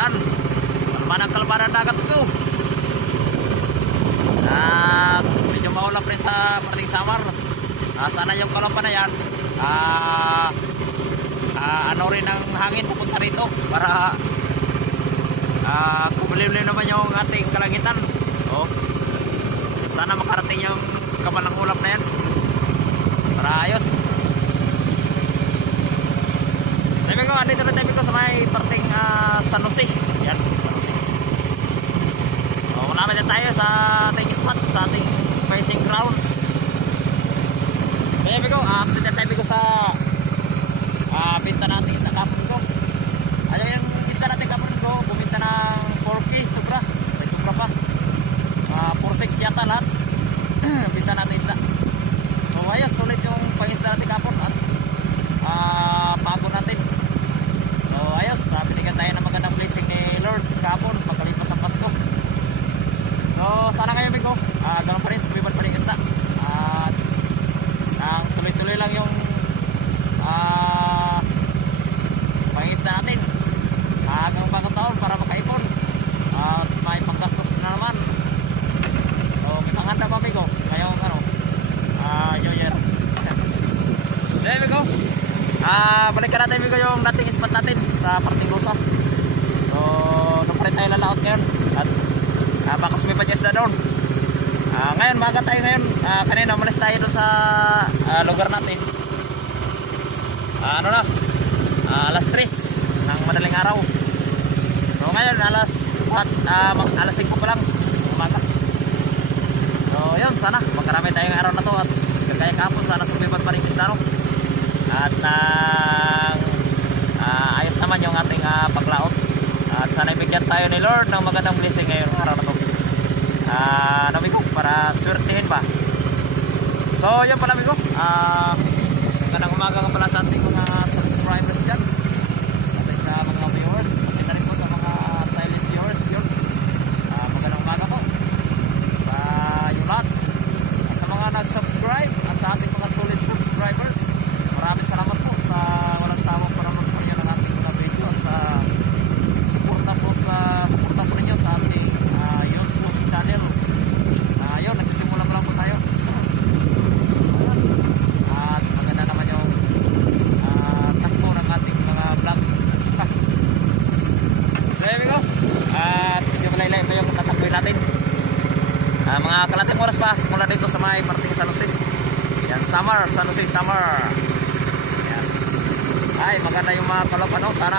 Yan. Kalmanan dagat ito. At medyo maulap rin sa parting Samar. Sana yung kalapan na yan ano rin ang hangin pupunta rito para kumaliw-liw naman yung ating kalangitan. Sana makarating yung kapalang ulap na yan para ayos. Sabi ko, andito na tayo sa may parting San Jose. Yan, San Jose. Wala na tayo sa ating spot, sa ating fishing grounds. Kaya sabi ko, update na tayo sa binta natin isda kapon ko. Ayaw yung isda natin kapon ko, buminta ng 4K, sobra. May sobra pa. 4.6 yata lahat. Binta natin isda. So ayos, sulit yung pangisda natin kapon at pagod natin. So ayos, binigyan tayo ng magandang blessing ni Lord kapon pagkalipas ng Pasko. So sana kayo amigo, ganun pa rin, sumibat pa rin isda. At tuloy-tuloy lang yung pangisda natin hanggang bagong taon para makaipon at may panggastos na naman. So may panghanda pa amigo ngayong New Year. There we go. Balikan natin amigo yung dating spot natin sa parting Rosa. So doon pa rin tayo lalaot ngayon at baka sumipat yung isda doon. Ngayon maaga tayo ngayon. Kanina umalis tayo doon sa lugar natin. Alas 3 ng madaling araw. So ngayon alas 5 pa lang umaga. So yun, sana magkarami tayong araw na to at kagaya kahapon sana sumibat pa rin isda no? At ayos naman yung ating paglaot at sana ibigyan tayo ni Lord ng magandang blessing ngayong araw na to. Para swertihin ba. So yun pala amigo, magandang umaga nga pala sa ating mga subscribers dyan at sa mga viewers at rin po sa mga silent viewers yun. Magandang umaga po sa yung lahat at sa mga nag-subscribe at sa ating mga solid subscribers. Maraming salamat po sa walang sawang panonood po nyo ng ating mga video at sa suporta po ninyo sa ating YouTube channel. Ayun, nagsisimula pa lang po tayo. At maganda naman yung takbo ng ating mga vlog. There we go. At yung laylay pa yung tatakboy natin. Mga kalating oras pa simula dito sa may parting San Jose. Yan, San Jose Samar. Yan. Ay, maganda yung mga kalapan. Sana